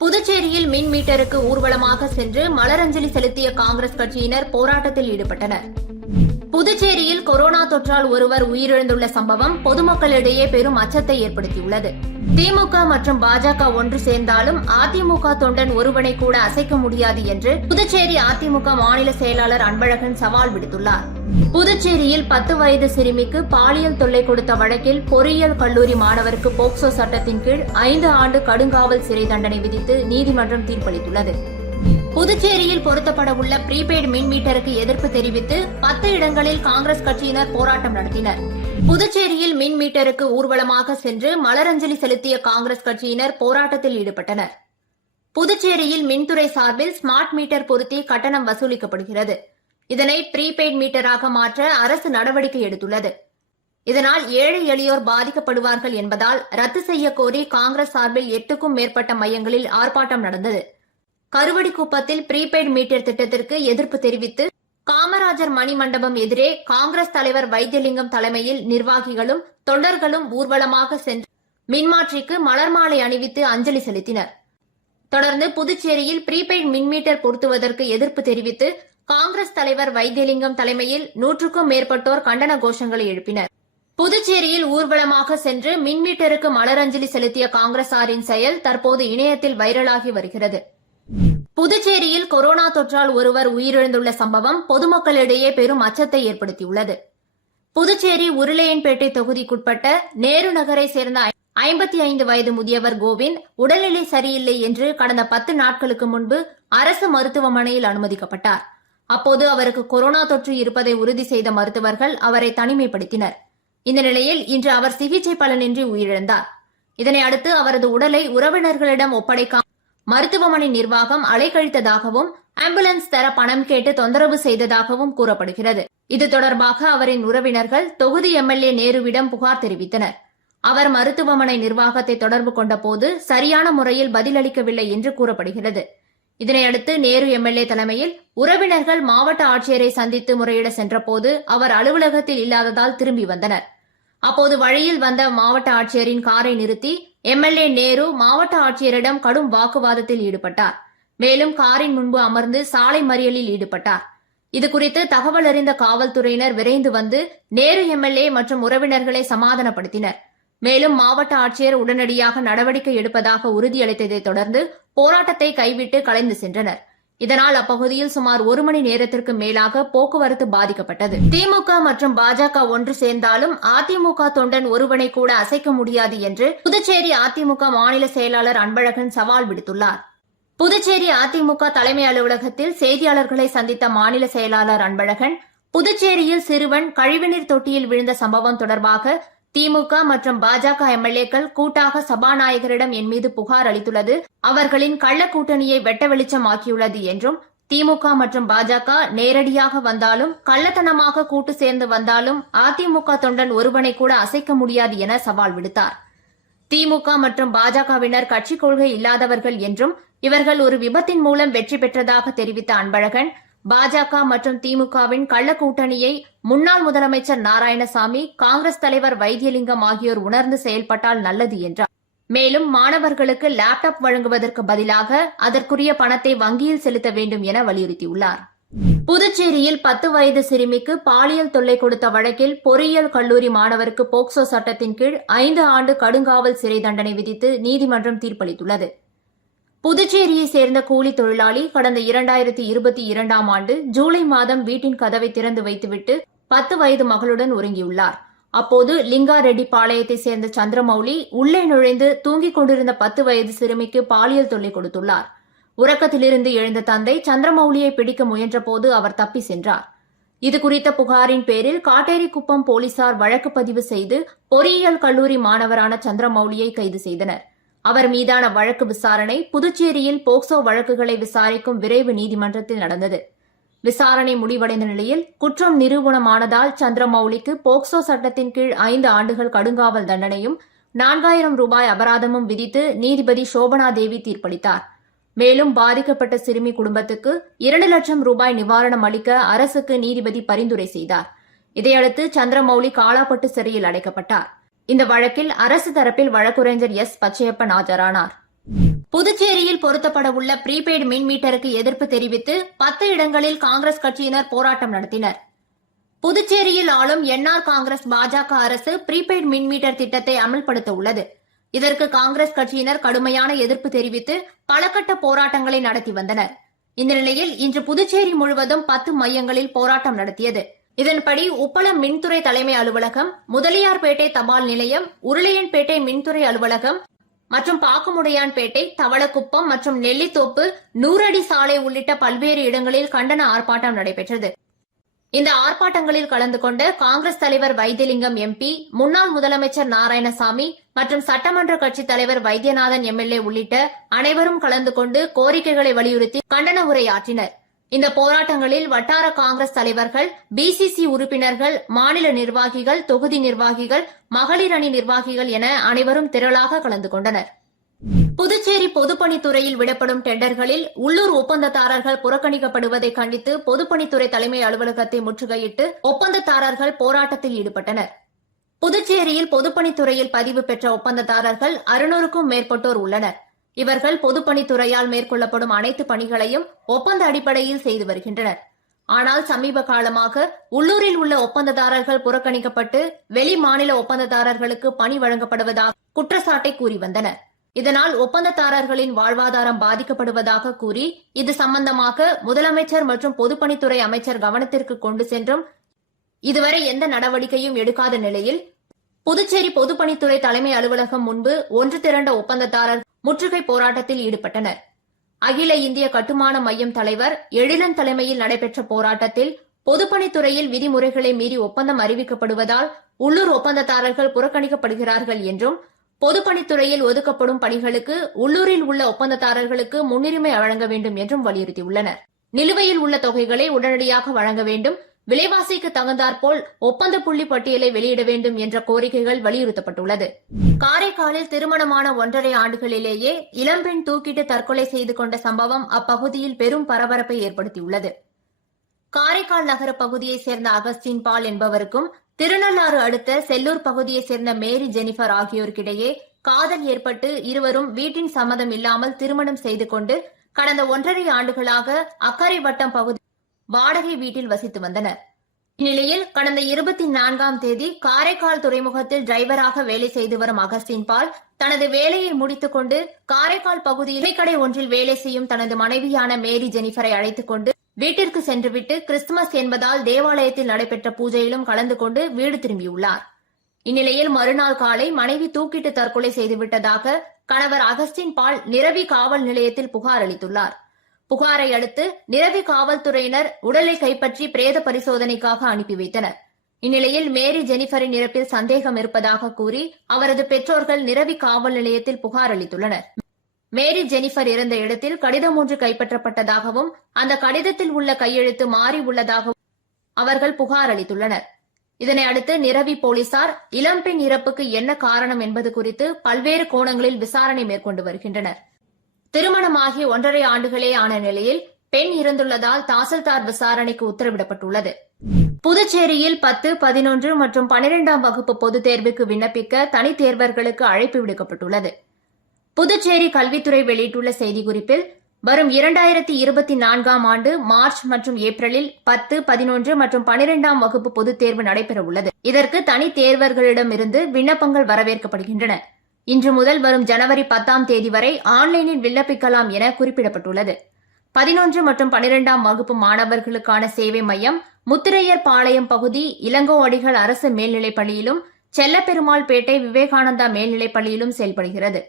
புதுச்சேரியில் மின் மீட்டருக்கு ஊர்வலமாக சென்று மலரஞ்சலி செலுத்திய காங்கிரஸ் கட்சியினர் போராட்டத்தில் ஈடுபட்டனர். புதுச்சேரியில் கொரோனா தொற்றால் ஒருவர் உயிரிழந்துள்ள சம்பவம் பொதுமக்களிடையே பெரும் அச்சத்தை ஏற்படுத்தியுள்ளது. திமுக மற்றும் பாஜக ஒன்று சேர்ந்தாலும் அதிமுக தொண்டன் ஒருவனை கூட அசைக்க முடியாது என்று புதுச்சேரி அதிமுக மாநில செயலாளர் அன்பழகன் சவால் விடுத்துள்ளார். புதுச்சேரியில் 10 வயது சிறுமிக்கு பாலியல் தொல்லை கொடுத்த வழக்கில் பொறியியல் கல்லூரி மாணவருக்கு போக்சோ சட்டத்தின் கீழ் 5 ஆண்டு கடுங்காவல் சிறை தண்டனை விதித்து நீதிமன்றம் தீர்ப்பளித்துள்ளது. புதுச்சேரியில் பொருத்தப்படவுள்ள ப்ரீபெய்டு மின் மீட்டருக்கு எதிர்ப்பு தெரிவித்து 10 இடங்களில் காங்கிரஸ் கட்சியினர் போராட்டம் நடத்தினர். புதுச்சேரியில் மின் மீட்டருக்கு ஊர்வலமாக சென்று மலரஞ்சலி செலுத்திய காங்கிரஸ் கட்சியினர் போராட்டத்தில் ஈடுபட்டனர். புதுச்சேரியில் மின்துறை சார்பில் ஸ்மார்ட் மீட்டர் பொருத்தி கட்டணம் வசூலிக்கப்படுகிறது. இதனை ப்ரீபெய்டு மீட்டராக மாற்ற அரசு நடவடிக்கை எடுத்துள்ளது. இதனால் ஏழை எளியோர் பாதிக்கப்படுவார்கள் என்பதால் ரத்து செய்ய கோரி காங்கிரஸ் சார்பில் 8க்கும் மேற்பட்ட மையங்களில் ஆர்ப்பாட்டம் நடந்தது. கருவடிக்குப்பத்தில் ப்ரீபெய்டு மீட்டர் திட்டத்திற்கு எதிர்ப்பு தெரிவித்து காமராஜர் மணிமண்டபம் எதிரே காங்கிரஸ் தலைவர் வைத்தியலிங்கம் தலைமையில் நிர்வாகிகளும் தொண்டர்களும் ஊர்வலமாக சென்று மின்மாற்றிக்கு மலர் மாலை அணிவித்து அஞ்சலி செலுத்தினர். தொடர்ந்து புதுச்சேரியில் ப்ரீபெய்டு மின்மீட்டர் பொருத்துவதற்கு எதிர்ப்பு தெரிவித்து காங்கிரஸ் தலைவர் வைத்தியலிங்கம் தலைமையில் 100க்கும் மேற்பட்டோர் கண்டன கோஷங்களை எழுப்பினர். புதுச்சேரியில் ஊர்வலமாக சென்று மின்மீட்டருக்கு மலரஞ்சலி செலுத்திய காங்கிரசாரின் செயல் தற்போது இணையத்தில் வைரலாகி வருகிறது. புதுச்சேரியில் கொரோனா தொற்றால் ஒருவர் உயிரிழந்துள்ள சம்பவம் பொதுமக்களிடையே பெரும் அச்சத்தை ஏற்படுத்தியுள்ளது. புதுச்சேரி உருளையன்பேட்டை தொகுதிக்குட்பட்ட நேரு நகரை சேர்ந்த 55 வயது முதியவர் கோவிந்த் உடல்நிலை சரியில்லை என்று கடந்த 10 நாட்களுக்கு முன்பு அரசு மருத்துவமனையில் அனுமதிக்கப்பட்டார். அப்போது அவருக்கு கொரோனா தொற்று இருப்பதை உறுதி செய்த மருத்துவர்கள் அவரை தனிமைப்படுத்தினர். இந்த நிலையில் இன்று அவர் சிகிச்சை பலனின்றி உயிரிழந்தார். இதனை அடுத்து அவரது உடலை உறவினர்களிடம் ஒப்படைக்காமல் மருத்துவமனை நிர்வாகம் அலைக்கழித்ததாகவும் ஆம்புலன்ஸ் தர பணம் கேட்டு தொந்தரவு செய்ததாகவும் கூறப்படுகிறது. இது தொடர்பாக அவரின் உறவினர்கள் தொகுதி எம்எல்ஏ நேருவிடம் புகார் தெரிவித்தனர். அவர் மருத்துவமனை நிர்வாகத்தை தொடர்பு கொண்ட போது சரியான முறையில் பதிலளிக்கவில்லை என்று கூறப்படுகிறது. இதனையடுத்து நேரு எம்எல்ஏ தலைமையில் உறவினர்கள் மாவட்ட ஆட்சியரை சந்தித்து முறையிட சென்றபோது அவர் அலுவலகத்தில் இல்லாததால் திரும்பி வந்தனர். அப்போது வழியில் வந்த மாவட்ட ஆட்சியரின் காரை நிறுத்தி எம்எல்ஏ நேரு மாவட்ட ஆட்சியரிடம் கடும் வாக்குவாதத்தில் ஈடுபட்டார். மேலும் காரின் முன்பு அமர்ந்து சாலை மறியலில் ஈடுபட்டார். இதுகுறித்து தகவல் அறிந்த காவல்துறையினர் விரைந்து வந்து நேரு எம்எல்ஏ மற்றும் உறவினர்களை சமாதானப்படுத்தினர். மேலும் மாவட்ட ஆட்சியர் உடனடியாக நடவடிக்கை எடுப்பதாக உறுதியளித்ததைத் தொடர்ந்து போராட்டத்தை கைவிட்டு கலைந்து சென்றனர். இதனால் அப்பகுதியில் சுமார் 1 மணி நேரத்திற்கு மேலாக போக்குவரத்து பாதிக்கப்பட்டது. திமுக மற்றும் பாஜக ஒன்று சேர்ந்தாலும் அதிமுக தொண்டன் ஒருவனை கூட அசைக்க முடியாது என்று புதுச்சேரி அதிமுக மாநில செயலாளர் அன்பழகன் சவால் விடுத்துள்ளார். புதுச்சேரி அதிமுக தலைமை அலுவலகத்தில் செய்தியாளர்களை சந்தித்த மாநில செயலாளர் அன்பழகன், புதுச்சேரியில் சிறுவன் கழிவுநீர் தொட்டியில் விழுந்த சம்பவம் தொடர்பாக திமுக மற்றும் பாஜக எம்எல்ஏக்கள் கூட்டாக சபாநாயகரிடம் என் மீது புகார் அளித்துள்ளது அவர்களின் கள்ள கூட்டணியை வெட்ட வெளிச்சமாக்கியுள்ளது என்றும், திமுக மற்றும் பாஜக நேரடியாக வந்தாலும் கள்ளத்தனமாக கூட்டு சேர்ந்து வந்தாலும் அதிமுக தொண்டன் ஒருவனை கூட அசைக்க முடியாது என சவால் விடுத்தார். திமுக மற்றும் பாஜகவினர் கட்சிக் கொள்கை இல்லாதவர்கள் என்றும் இவர்கள் ஒரு விபத்தின் மூலம் வெற்றி பெற்றதாக தெரிவித்த அன்பழகன், பாஜக மற்றும் திமுகவின் கள்ள கூட்டணியை முன்னாள் முதலமைச்சர் நாராயணசாமி, காங்கிரஸ் தலைவர் வைத்தியலிங்கம் ஆகியோர் உணர்ந்து செயல்பட்டால் நல்லது என்றார். மேலும் மாணவர்களுக்கு லேப்டாப் வழங்குவதற்கு பதிலாக அதற்குரிய பணத்தை வங்கியில் செலுத்த வேண்டும் என வலியுறுத்தியுள்ளார். புதுச்சேரியில் 10 வயது சிறுமிக்கு பாலியல் தொல்லை கொடுத்த வழக்கில் பொறியியல் கல்லூரி மாணவருக்கு போக்சோ சட்டத்தின் கீழ் 5 ஆண்டு கடுங்காவல் சிறை தண்டனை விதித்து நீதிமன்றம் தீர்ப்பளித்துள்ளது. புதுச்சேரியை சேர்ந்த கூலி தொழிலாளி கடந்த 2022ஆம் ஆண்டு ஜூலை மாதம் வீட்டின் கதவை திறந்து வைத்துவிட்டு 10 வயது மகளுடன் உறங்கியுள்ளார். அப்போது லிங்காரெட்டி பாளையத்தை சேர்ந்த சந்திரமௌலி உள்ளே நுழைந்து தூங்கிக் கொண்டிருந்த 10 வயது சிறுமிக்கு பாலியல் தொல்லை கொடுத்துள்ளார். உறக்கத்திலிருந்து எழுந்த தந்தை சந்திரமௌலியை பிடிக்க முயன்றபோது அவர் தப்பி சென்றார். இதுகுறித்த புகாரின் பேரில் காட்டேரிக்குப்பம் போலீசார் வழக்கு பதிவு செய்து பொறியியல் கல்லூரி மாணவரான சந்திரமௌலியை கைது செய்தனர். அவர் மீதான வழக்கு விசாரணை புதுச்சேரியில் போக்சோ வழக்குகளை விசாரிக்கும் விரைவு நீதிமன்றத்தில் நடந்தது. விசாரணை முடிவடைந்த நிலையில் குற்றம் நிரூபணமானதால் சந்திரமௌலிக்கு போக்சோ சட்டத்தின் கீழ் 5 ஆண்டுகள் கடுங்காவல் தண்டனையும் 4000 ரூபாய் அபராதமும் விதித்து நீதிபதி சோபனா தேவி தீர்ப்பளித்தார். மேலும் பாதிக்கப்பட்ட சிறுமி குடும்பத்துக்கு 2 லட்சம் ரூபாய் நிவாரணம் அளிக்க அரசுக்கு நீதிபதி பரிந்துரை செய்தார். இதையடுத்து சந்திரமௌலி காலாப்பட்டு சிறையில் அடைக்கப்பட்டார். இந்த வழக்கில் அரசு தரப்பில் வழக்குரைஞர் எஸ். பச்சையப்பன் ஆஜரானார். புதுச்சேரியில் பொருத்தப்பட உள்ள ப்ரீபெய்டு மின் மீட்டருக்கு எதிர்ப்பு தெரிவித்து 10 இடங்களில் காங்கிரஸ் கட்சியினர் போராட்டம் நடத்தினர். புதுச்சேரியில் ஆளும் என்ஆர் காங்கிரஸ் பாஜக அரசு ப்ரீபெய்டு மின் மீட்டர் திட்டத்தை அமல்படுத்த உள்ளது. இதற்கு காங்கிரஸ் கட்சியினர் கடுமையான எதிர்ப்பு தெரிவித்து பல கட்ட போராட்டங்களை நடத்தி வந்தனர். இந்த நிலையில் இன்று புதுச்சேரி முழுவதும் 10 மையங்களில் போராட்டம் நடத்தியது. இதன்படி உப்பளம் மின்துறை தலைமை அலுவலகம், முதலியார்பேட்டை தபால் நிலையம், உருளையன்பேட்டை மின்துறை அலுவலகம் மற்றும் பாக்கமுடையான்பேட்டை, தவளக்குப்பம் மற்றும் நெல்லித்தோப்பு, 100 அடி சாலை உள்ளிட்ட பல்வேறு இடங்களில் கண்டன ஆர்ப்பாட்டம் நடைபெற்றது. இந்த ஆர்ப்பாட்டங்களில் கலந்து கொண்ட காங்கிரஸ் தலைவர் வைத்தியலிங்கம் எம்பி, முன்னாள் முதலமைச்சர் நாராயணசாமி மற்றும் சட்டமன்ற கட்சித் தலைவர் வைத்தியநாதன் எம்எல்ஏ உள்ளிட்ட அனைவரும் கலந்து கொண்டு கோரிக்கைகளை வலியுறுத்தி கண்டன உரையாற்றினர். இந்த போராட்டங்களில் வட்டார காங்கிரஸ் தலைவர்கள், பிசிசி உறுப்பினர்கள், மாநில நிர்வாகிகள், தொகுதி நிர்வாகிகள், மகளிர் அணி நிர்வாகிகள் என அனைவரும் திரளாக கலந்து கொண்டனர். புதுச்சேரி பொதுப்பணித்துறையில் விடப்படும் டெண்டர்களில் உள்ளூர் ஒப்பந்ததாரர்கள் புறக்கணிக்கப்படுவதை கண்டித்து பொதுப்பணித்துறை தலைமை அலுவலகத்தை முற்றுகையிட்டு ஒப்பந்ததாரர்கள் போராட்டத்தில் ஈடுபட்டனர். புதுச்சேரியில் பொதுப்பணித்துறையில் பதிவு பெற்ற ஒப்பந்ததாரர்கள் 600க்கும் மேற்பட்டோர் உள்ளனர். இவர்கள் பொதுப்பணித்துறையால் மேற்கொள்ளப்படும் அனைத்து பணிகளையும் ஒப்பந்த அடிப்படையில் செய்து வருகின்றனர். ஆனால் சமீப காலமாக உள்ளூரில் உள்ள ஒப்பந்ததாரர்கள் புறக்கணிக்கப்பட்டு வெளி மாநில ஒப்பந்ததாரர்களுக்கு பணி வழங்கப்படுவதாக குற்றச்சாட்டை கூறி வந்தனர். இதனால் ஒப்பந்ததாரர்களின் வாழ்வாதாரம் பாதிக்கப்படுவதாக கூறி இது சம்பந்தமாக முதலமைச்சர் மற்றும் பொதுப்பணித்துறை அமைச்சர் கவனத்திற்கு கொண்டு சென்றும் இதுவரை எந்த நடவடிக்கையும் எடுக்காத நிலையில் புதுச்சேரி பொதுப்பணித்துறை தலைமை அலுவலகம் முன்பு ஒன்று திரண்ட ஒப்பந்ததாரர் முற்றுகை போராட்டத்தில் ஈடுபட்டனர். அகில இந்திய கட்டுமான மையம் தலைவர் எழிலன் தலைமையில் நடைபெற்ற போராட்டத்தில் பொதுப்பணித்துறையில் விதிமுறைகளை மீறி ஒப்பந்தம் அறிவிக்கப்படுவதால் உள்ளூர் ஒப்பந்ததாரர்கள் புறக்கணிக்கப்படுகிறார்கள் என்றும் பொதுப்பணித்துறையில் ஒதுக்கப்படும் பணிகளுக்கு உள்ளூரில் உள்ள ஒப்பந்ததாரர்களுக்கு முன்னுரிமை வழங்க வேண்டும் என்றும் வலியுறுத்தியுள்ளனர். நிலுவையில் உள்ள தொகைகளை உடனடியாக வழங்க வேண்டும், விலைவாசிக்கு தகுந்தாற்போல் ஒப்பந்த புள்ளி பட்டியலை வெளியிட வேண்டும் என்ற கோரிக்கைகள் வலியுறுத்தப்பட்டுள்ளது. காரைக்காலில் திருமணமான 1.5 ஆண்டுகளிலேயே இளம்பெண் தூக்கிட்டு தற்கொலை செய்து கொண்ட சம்பவம் அப்பகுதியில் பெரும் பரபரப்பை ஏற்படுத்தியுள்ளது. காரைக்கால் நகர பகுதியைச் சேர்ந்த அகஸ்டின் பால் என்பவருக்கும் திருநள்ளாறு அடுத்த செல்லூர் பகுதியைச் சேர்ந்த மேரி ஜெனிஃபர் ஆகியோருக்கிடையே காதல் ஏற்பட்டு இருவரும் வீட்டின் சம்மதம் இல்லாமல் திருமணம் செய்து கொண்டு கடந்த 1.5 ஆண்டுகளாக அக்கரை வட்டம் பகுதி வாடகை வீட்டில் வசித்து வந்தனர். இந்நிலையில் கடந்த 24ஆம் தேதி காரைக்கால் துறைமுகத்தில் டிரைவராக வேலை செய்து வரும் அகஸ்டின் பால் தனது வேலையை முடித்துக் கொண்டு காரைக்கால் பகுதியில் கடை ஒன்றில் வேலை செய்யும் தனது மனைவியான மேரி ஜெனிஃபரை அழைத்துக் கொண்டு வீட்டிற்கு சென்றுவிட்டு கிறிஸ்துமஸ் என்பதால் தேவாலயத்தில் நடைபெற்ற பூஜையிலும் கலந்து கொண்டு வீடு திரும்பியுள்ளார். இந்நிலையில் மறுநாள் காலை மனைவி தூக்கிட்டு தற்கொலை செய்துவிட்டதாக கணவர் அகஸ்டின் பால் நிரவி காவல் நிலையத்தில் புகார் அளித்துள்ளார். புகாரை அடுத்து நிரவி காவல்துறையினர் உடலை கைப்பற்றி பிரேத பரிசோதனைக்காக அனுப்பி வைத்தனர். இந்நிலையில் மேரி ஜெனிஃபரின் இறப்பில் சந்தேகம் இருப்பதாக கூறி அவரது பெற்றோர்கள் நிரவி காவல் நிலையத்தில் புகார் அளித்துள்ளனர். மேரி ஜெனிஃபர் இறந்த இடத்தில் கடிதம் ஒன்று கைப்பற்றப்பட்டதாகவும் அந்த கடிதத்தில் உள்ள கையெழுத்து மாறி உள்ளதாகவும் அவர்கள் புகார் அளித்துள்ளனர். இதனை அடுத்து நிரவி போலீசார் இளம்பெண் இறப்புக்கு என்ன காரணம் என்பது குறித்து பல்வேறு கோணங்களில் விசாரணை மேற்கொண்டு வருகின்றனர். திருமணமாகி 1.5 ஆண்டுகளே ஆன நிலையில் பெண் இறந்துள்ளதால் தாசில்தார் விசாரணைக்கு உத்தரவிடப்பட்டுள்ளது. புதுச்சேரியில் 10, 11 மற்றும் 12ஆம் வகுப்பு பொதுத் தேர்வுக்கு விண்ணப்பிக்க தனித் தேர்வர்களுக்கு அழைப்பு விடுக்கப்பட்டுள்ளது. புதுச்சேரி கல்வித்துறை வெளியிட்டுள்ள செய்திக்குறிப்பில் வரும் 2024ஆம் ஆண்டு மார்ச் மற்றும் ஏப்ரலில் 10, 11 மற்றும் 12ஆம் வகுப்பு பொதுத் தேர்வு நடைபெறவுள்ளது. இதற்கு தனித் தேர்வர்களிடமிருந்து விண்ணப்பங்கள் வரவேற்கப்படுகின்றன. இன்று முதல் வரும் ஜனவரி 10ஆம் தேதி வரை ஆன்லைனில் விண்ணப்பிக்கலாம் என குறிப்பிடப்பட்டுள்ளது. 11 மற்றும் 12ஆம் வகுப்பு மாணவர்களுக்கான சேவை மையம் முத்திரையர் பாளையம் பகுதி இளங்கோ அடிகள் அரசு மேல்நிலைப் பள்ளியிலும் செல்லப்பெருமாள் பேட்டை விவேகானந்தா மேல்நிலைப் பள்ளியிலும் செயல்படுகிறது.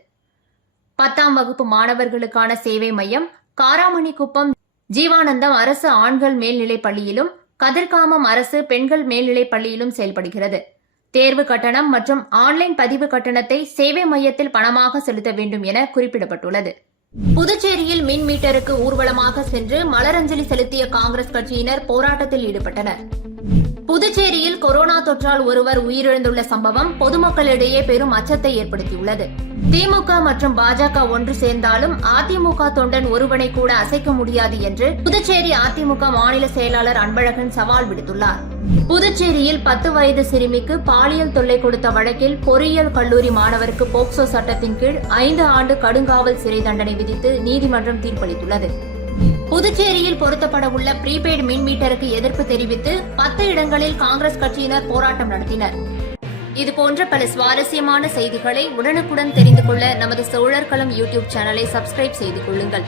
10ஆம் வகுப்பு மாணவர்களுக்கான சேவை மையம் காராமணிக்குப்பம் ஜீவானந்தம் அரசு ஆண்கள் மேல்நிலைப் பள்ளியிலும் கதிர்காமம் அரசு பெண்கள் மேல்நிலைப் பள்ளியிலும் செயல்படுகிறது. தேர்வு கட்டணம் மற்றும் ஆன்லைன் பதிவு கட்டணத்தை சேவை மையத்தில் பணமாக செலுத்த வேண்டும் என குறிப்பிடப்பட்டுள்ளது. புதுச்சேரியில் மின் மீட்டருக்கு ஊர்வலமாக சென்று மலரஞ்சலி செலுத்திய காங்கிரஸ் கட்சியினர் போராட்டத்தில் ஈடுபட்டனர். புதுச்சேரியில் கொரோனா தொற்றால் ஒருவர் உயிரிழந்துள்ள சம்பவம் பொதுமக்களிடையே பெரும் அச்சத்தை ஏற்படுத்தியுள்ளது. திமுக மற்றும் பாஜக ஒன்று சேர்ந்தாலும் அதிமுக தொண்டன் ஒருவனை கூட அசைக்க முடியாது என்று புதுச்சேரி அதிமுக மாநில செயலாளர் அன்பழகன் சவால் விடுத்துள்ளார். புதுச்சேரியில் 10 வயது சிறுமிக்கு பாலியல் தொல்லை கொடுத்த வழக்கில் பொறியியல் கல்லூரி மாணவருக்கு போக்சோ சட்டத்தின் கீழ் 5 ஆண்டு கடுங்காவல் சிறை தண்டனை விதித்து நீதிமன்றம் தீர்ப்பளித்துள்ளது. புதுச்சேரியில் பொருத்தப்பட உள்ள ப்ரீபெய்டு மின் மீட்டருக்கு எதிர்ப்பு தெரிவித்து 10 இடங்களில் காங்கிரஸ் கட்சியினர் போராட்டம் நடத்தினர். இதுபோன்ற பல சுவாரஸ்யமான செய்திகளை உடனுக்குடன் தெரிந்து கொள்ள நமது சோழர்களம் யூடியூப் சேனலை சப்ஸ்கிரைப் செய்து கொள்ளுங்கள்.